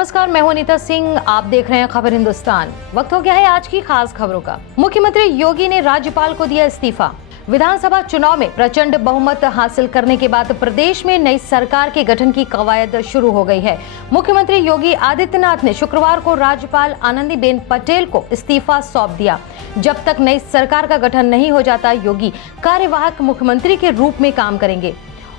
नमस्कार, मैं हूं अनीता सिंह। आप देख रहे हैं खबर हिंदुस्तान। वक्त हो गया है आज की खास खबरों का। मुख्यमंत्री योगी ने राज्यपाल को दिया इस्तीफा। विधानसभा चुनाव में प्रचंड बहुमत हासिल करने के बाद प्रदेश में नई सरकार के गठन की कवायद शुरू हो गई है। मुख्यमंत्री योगी आदित्यनाथ ने शुक्रवार को राज्यपाल आनंदीबेन पटेल को इस्तीफा सौंप दिया। जब तक नई सरकार का गठन नहीं हो जाता, योगी कार्यवाहक मुख्यमंत्री के रूप में काम करेंगे।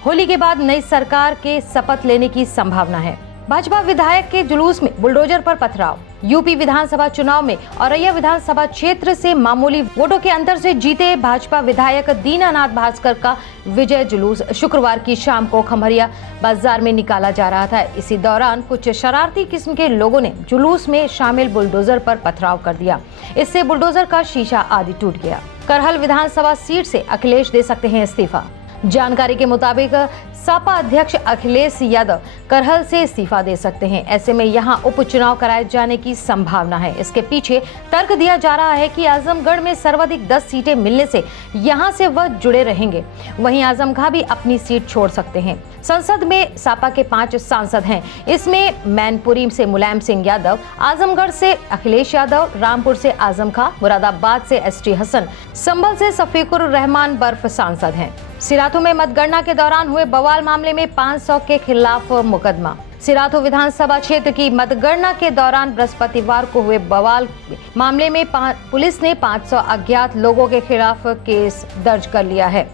होली के बाद नई सरकार के शपथ लेने की संभावना है। भाजपा विधायक के जुलूस में बुलडोजर पर पथराव। यूपी विधानसभा चुनाव में औरैया विधानसभा क्षेत्र से मामूली वोटों के अंतर से जीते भाजपा विधायक दीनानाथ भास्कर का विजय जुलूस शुक्रवार की शाम को खम्हरिया बाजार में निकाला जा रहा था। इसी दौरान कुछ शरारती किस्म के लोगों ने जुलूस में शामिल बुलडोजर पर पथराव कर दिया। इससे बुलडोजर का शीशा आदि टूट गया। करहल विधानसभा सीट से अखिलेश दे सकते हैं इस्तीफा। जानकारी के मुताबिक सपा अध्यक्ष अखिलेश यादव करहल से इस्तीफा दे सकते हैं। ऐसे में यहां उपचुनाव कराए जाने की संभावना है। इसके पीछे तर्क दिया जा रहा है कि आजमगढ़ में सर्वाधिक 10 सीटें मिलने से यहां से वह जुड़े रहेंगे। वहीं आजम खां भी अपनी सीट छोड़ सकते हैं। संसद में सपा के 5 सांसद हैं। इसमें मैनपुरी से मुलायम सिंह यादव, आजमगढ़ से अखिलेश यादव, रामपुर से आजम खां, मुरादाबाद से एसटी हसन, संभल से शफीकुर रहमान बर्फ सांसद हैं। सिराथू में मतगणना के दौरान हुए बवाल मामले में 500 के खिलाफ मुकदमा। सिराथू विधानसभा क्षेत्र की मतगणना के दौरान बृहस्पतिवार को हुए बवाल मामले में पुलिस ने 500 अज्ञात लोगों के खिलाफ केस दर्ज कर लिया है।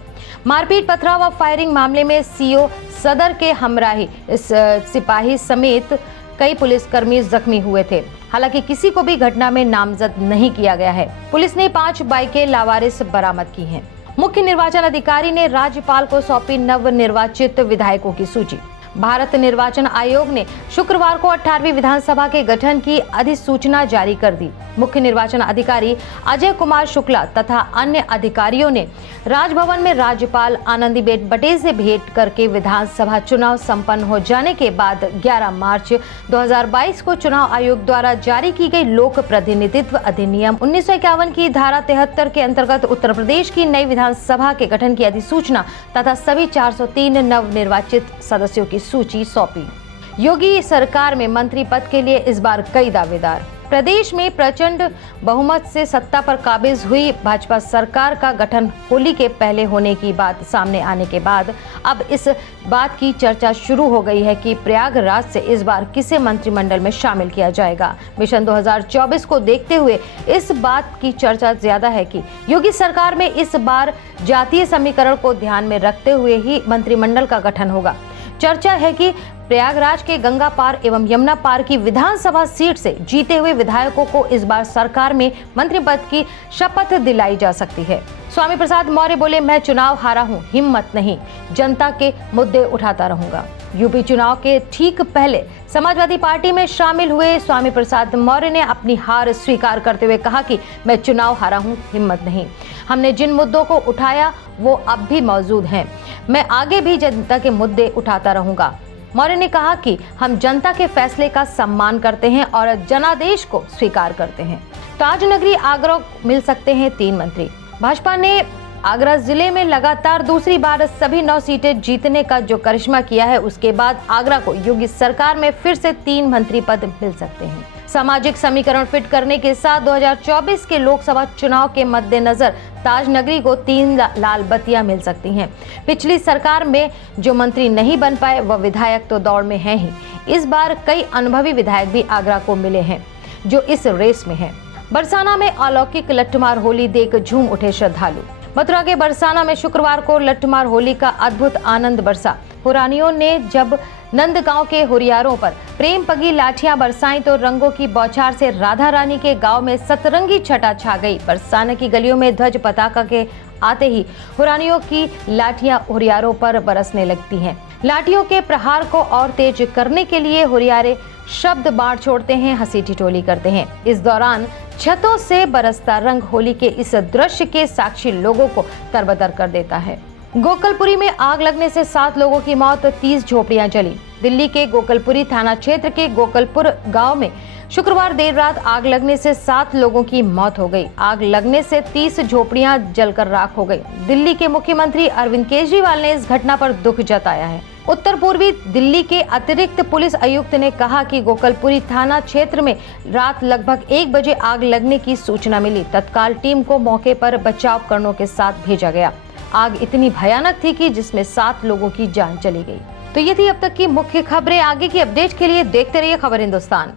मारपीट, पथराव और फायरिंग मामले में सीओ सदर के हमराही सिपाही समेत कई पुलिसकर्मी जख्मी हुए थे। हालांकि किसी को भी घटना में नामजद नहीं किया गया है। पुलिस ने 5 बाइकें लावारिस बरामद की हैं। मुख्य निर्वाचन अधिकारी ने राज्यपाल को सौंपी नवनिर्वाचित विधायकों की सूची। भारत निर्वाचन आयोग ने शुक्रवार को 18वीं विधानसभा के गठन की अधिसूचना जारी कर दी। मुख्य निर्वाचन अधिकारी अजय कुमार शुक्ला तथा अन्य अधिकारियों ने राजभवन में राज्यपाल आनंदीबेन पटेल से भेंट करके विधानसभा चुनाव संपन्न हो जाने के बाद 11 मार्च 2022 को चुनाव आयोग द्वारा जारी की गई लोक प्रतिनिधित्व अधिनियम 1951 की धारा 73 के अंतर्गत उत्तर प्रदेश की नई विधानसभा के गठन की अधिसूचना तथा सभी 403 नवनिर्वाचित सदस्यों की सूची सौंपी। योगी सरकार में मंत्री पद के लिए इस बार कई दावेदार। प्रदेश में प्रचंड बहुमत से सत्ता पर काबिज हुई भाजपा सरकार का गठन होली के पहले होने की बात सामने आने के बाद अब इस बात की चर्चा शुरू हो गई है कि प्रयागराज से इस बार किसे मंत्रिमंडल में शामिल किया जाएगा। मिशन 2024 को देखते हुए इस बात की चर्चा ज्यादा है कि योगी सरकार में इस बार जातीय समीकरण को ध्यान में रखते हुए ही मंत्रिमंडल का गठन होगा। चर्चा है कि प्रयागराज के गंगा पार एवं यमुना पार की विधानसभा सीट से जीते हुए विधायकों को इस बार सरकार में मंत्री पद की शपथ दिलाई जा सकती है। स्वामी प्रसाद मौर्य बोले, मैं चुनाव हारा हूं, हिम्मत नहीं, जनता के मुद्दे उठाता रहूंगा। यूपी चुनाव के ठीक पहले समाजवादी पार्टी में शामिल हुए स्वामी प्रसाद मौर्य ने अपनी हार स्वीकार करते हुए कहा कि मैं चुनाव हारा हूं, हिम्मत नहीं। हमने जिन मुद्दों को उठाया वो अब भी मौजूद हैं। मैं आगे भी जनता के मुद्दे उठाता रहूंगा। मौर्य ने कहा कि हम जनता के फैसले का सम्मान करते हैं और जनादेश को स्वीकार करते हैं। ताजनगरी आगरा मिल सकते हैं 3 मंत्री। भाजपा ने आगरा जिले में लगातार दूसरी बार सभी 9 सीटें जीतने का जो करिश्मा किया है, उसके बाद आगरा को योगी सरकार में फिर से 3 मंत्री पद मिल सकते हैं। सामाजिक समीकरण फिट करने के साथ 2024 के लोकसभा चुनाव के मद्देनजर ताजनगरी को 3 लाल बत्तियां मिल सकती हैं। पिछली सरकार में जो मंत्री नहीं बन पाए वह विधायक तो दौड़ में हैं ही। इस बार कई अनुभवी विधायक भी आगरा को मिले हैं जो इस रेस में हैं। बरसाना में अलौकिक लट्ठमार होली देख झूम उठे श्रद्धालु। मथुरा के बरसाना में शुक्रवार को लट्ठमार होली का अद्भुत आनंद बरसा। हुरानियों ने जब नंदगांव के हुरियारों पर प्रेम पगी लाठियां बरसाई तो रंगों की बौछार से राधा रानी के गांव में सतरंगी छटा छा गई। बरसाना की गलियों में ध्वज पताका के आते ही हुरानियों की लाठियां हुरियारों पर बरसने लगती हैं। लाठियों के प्रहार को और तेज करने के लिए हुरियारे शब्द बाढ़ छोड़ते हैं, हंसी ठिठोली करते हैं। इस दौरान छतों से बरसता रंग होली के इस दृश्य के साक्षी लोगों को तरबतर कर देता है। गोकलपुरी में आग लगने से 7 लोगों की मौत, 30 झोपड़ियां जली। दिल्ली के गोकलपुरी थाना क्षेत्र के गोकलपुर गांव में शुक्रवार देर रात आग लगने से 7 लोगों की मौत हो गई। आग लगने से 30 झोपड़ियां जलकर राख हो गई। दिल्ली के मुख्यमंत्री अरविंद केजरीवाल ने इस घटना पर दुख जताया है। उत्तर पूर्वी दिल्ली के अतिरिक्त पुलिस आयुक्त ने कहा कि गोकलपुरी थाना क्षेत्र में रात लगभग 1 बजे आग लगने की सूचना मिली। तत्काल टीम को मौके पर बचाव उपकरणों के साथ भेजा गया। आग इतनी भयानक थी कि जिसमें 7 लोगों की जान चली गई। तो ये थी अब तक की मुख्य खबरें। आगे की अपडेट के लिए देखते रहिए खबर हिंदुस्तान।